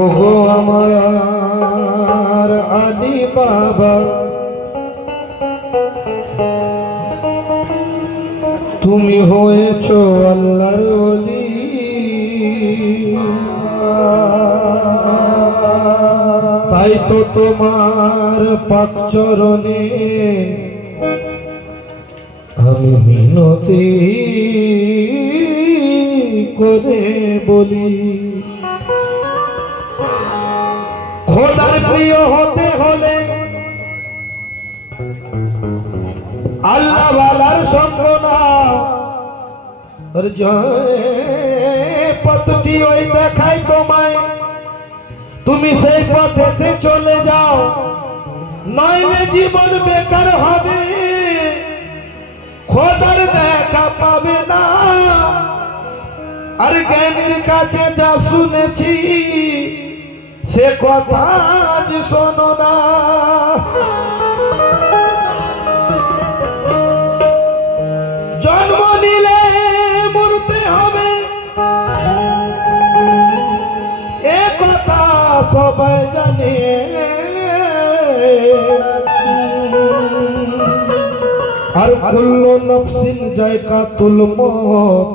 ওগো আমার আদি বাবা, তুমি হয়েছো আল্লাহর ওলি। তাই তো তোমার পাক চরণে আমি মিনতি করে বলি, খোদার প্রিয় হতে হলে আল্লাহ ওয়ালার সঙ্গ নাও। পথটি ওই দেখাই তোমায়, তুমি সেই পথেতে চলে যাও, নইলে জীবন বেকার হবে, খোদার দেখা পাবে না। আর জ্ঞানীর কাছে যা শুনেছি সে কথা আজ শোনো না। জন্ম নিলে মরতে হবে, এ কথা সবাই জানে। আর কুল্লু নফসিন যায়কাতুল মউত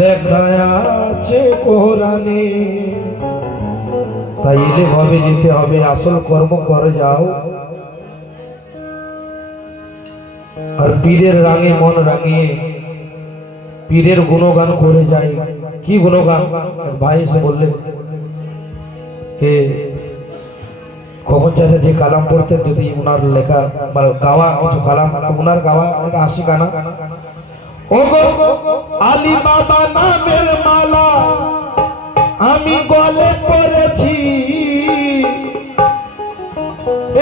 লেখা আছে কোরআনে। তাইলে ভাবে যেতে হবে, আসল কর্ম করে যাও। আর পীরের রাঙে মন রাঙিয়ে পীরের গুণগান করে যাই। কি গুণগান? ভাই এসে বললেন কে খোকন চাচা যে কালাম পড়তেন, যদি উনার লেখা বা গাওয়া কিছু কালাম, উনার গাওয়া একটা আশিকানা। ওগো আলী বাবা নামের মালা আমি গলে পড়েছি,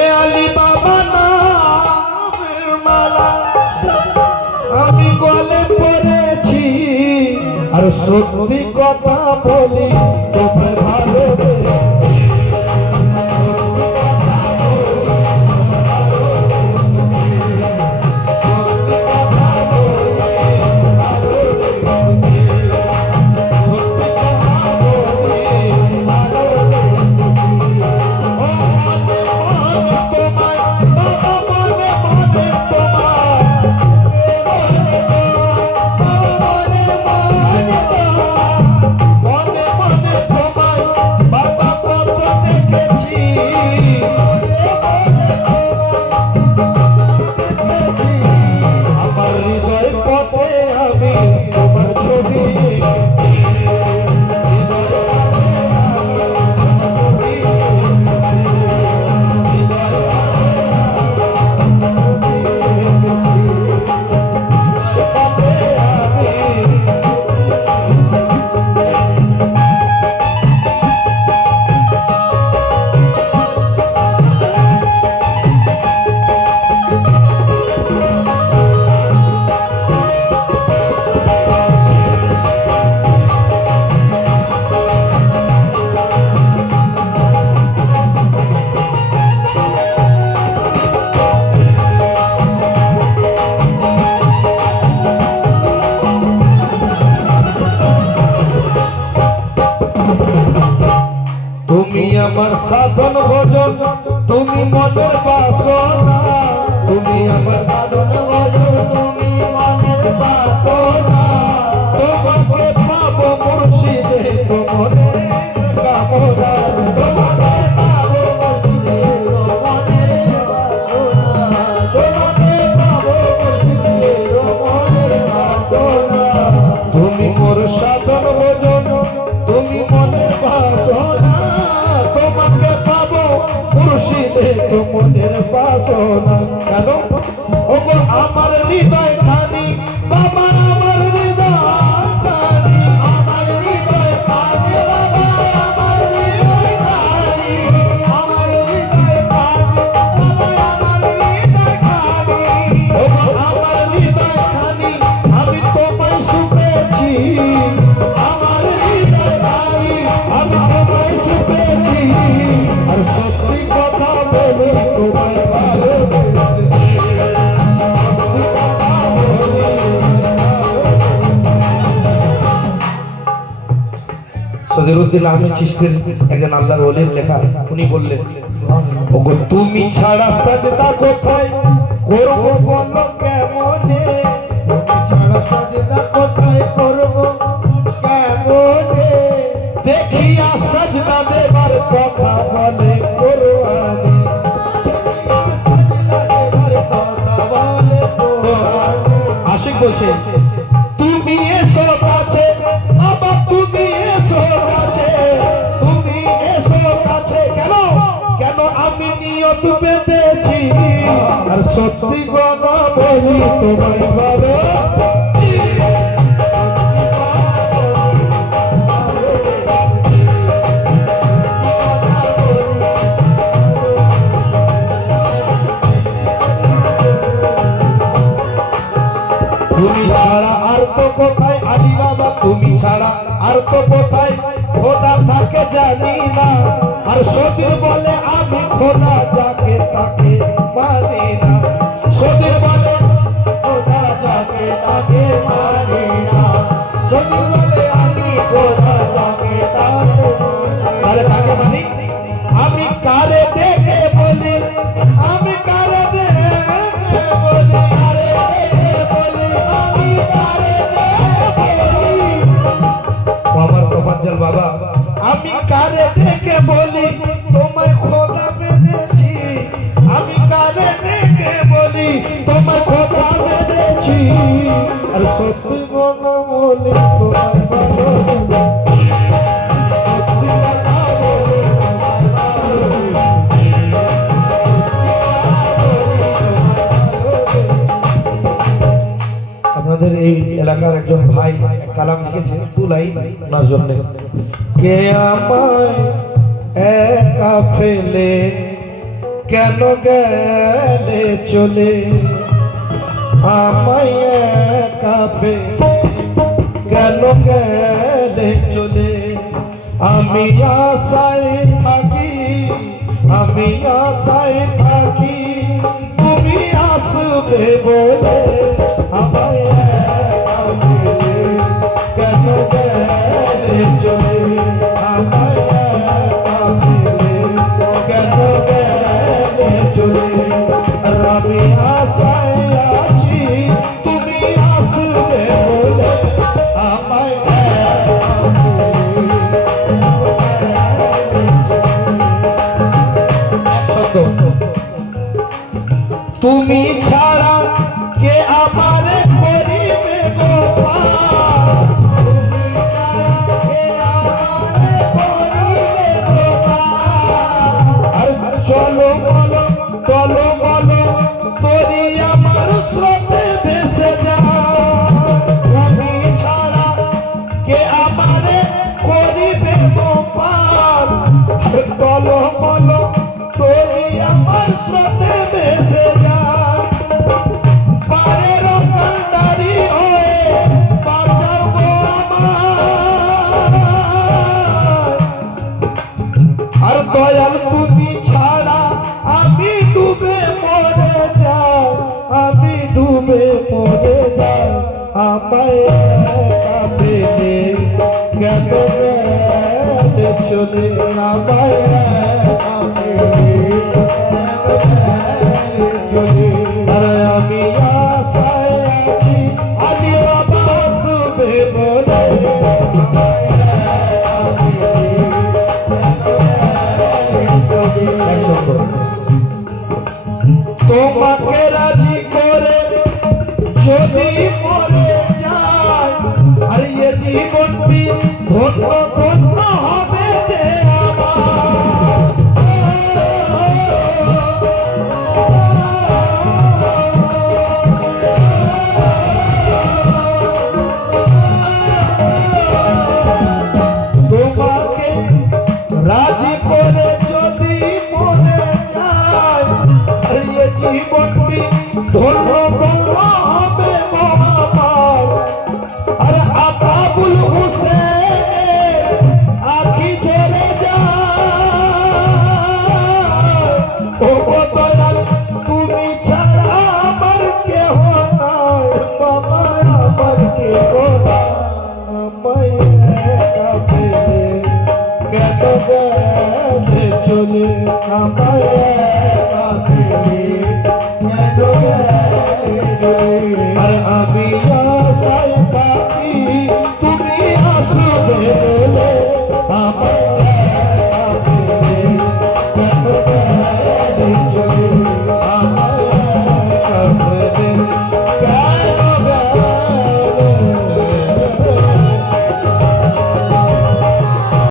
এ আলী বাবা নামের মালা আমি গলে পড়েছি। আর সত্যি কথা বলি, তোমায় ভালোবেসে আমার সাধন ভোজন, তুমি মনের বাসনা। তুমি আমার সাধন ভোজন, তুমি মনের বাসনা। তোমাকে পাবো মুর্শিদে তো মনের কামনা। তোমাকে পাবো মুর্শিদে তো মনের বাসনা। তোমাকে পাবো মুর্শিদে তো মনের বাসনা। তুমি মোর সাধন ভোজন, তুমি মনের বাসনা। তোমাকে পাবো মুর্শিদে তো মনের বাসনা। কেন ওগো আমার হৃদয় খানি বাবা আমার হৃদয় খানি আমার হৃদয় খানি বাবা আমার হৃদয় খানি আমার হৃদয় খানি বাবা আমার হৃদয় খানি ওগো আমার হৃদয় খানি আমি তোমায় সুপেছি আমার হৃদয় খানি আমি তোমায় সুপেছি আর সত্যি কথা বলে তোমায় ভালোবেসেছি সদরুদ্দিন আহমেদ চিশতির একজন আল্লাহর ওলির লেখা উনি বললেন ওগো তুমি ছাড়া সাজদা কোথায় করব বলো কেমনে তুমি ছাড়া সাজদা কোথায় করব কেমনে দেখিয়া সাজদা দেবার কথা বলে কোরআনে আশিক বলছে তুমি এসো কাছে বাবা তুমি এসো কাছে তুমি এসো কাছে কেন কেন আমি নিয়ত বেঁধেছি আর সত্যি কথা বলি তোমায় ভালো তুমি ছাড়া আর তো কোথায় আলী বাবা তুমি ছাড়া আর তো কোথায় খোদা থাকে জানি না আর সতীর বলে আমি খোদা যাকে তাকে মানি না সতীর বলে খোদা যাকে তাকে মানি না সতীর বলে আমি খোদা যাকে তাকে মানি তাকে মানি আমি কারে দেখে বলি আমি কারে দেখে বলি কারে দেখে বলি আমি কারে দেখে বলি আমার তোফাজ্জল বাবা আমি কারে দেখে বলি তোমায় খোদা বেঁধেছি আমি কারে দেখে বলি তোমায় খোদা বেঁধেছি আর সত্যি বলো বলি তোমায় ভালোবাসি আপনাদের এই এলাকার একজন ভাই কালাম লিখেছে দু লাইন ওনার জন্য কে আমায় একা ফেলে কেন গেলে চলে আমায় একা ফেলে কেন গেলে চলে আমি আশায় থাকি আমি আশায় থাকি তুমি আসবে বলে আমায় একা ফেলে কেন গেলে চলে আমায় একা ফেলে কেন গেলে চলে আর আমি আশায় আছি তুমি আসবে বলে আমায় একা ফেলে তুমি ছাড়া কে আমারে করিবে গোপাল তুমি ছাড়া কে আমারে করিবে গোপাল আর চলো বলো তোরি আমার স্রোতে ভেসে যায় তুমি ছাড়া কে আমারে করিবে গোপাল আর চলো বলো তোরি আমার স্রোতে ভেসে যায় পারের কান্ডারি হয়ে বাঁচাবো আমার আর দয়াল তুমি ছাড়া আমি ডুবে মরে যাই আমি ডুবে মরে যাই আমায় একা ফেলে কেন গেলে চলে আমায় একা ফেলে চলে আর আমি আশায় আছি আলী বাবা আসবে বলে তোমাকে রাজি করে যদি মরে যায় আর এ জীবনটি ধন্য ধন্য হবে যে আমার জীবনটি ধন্য ধন্য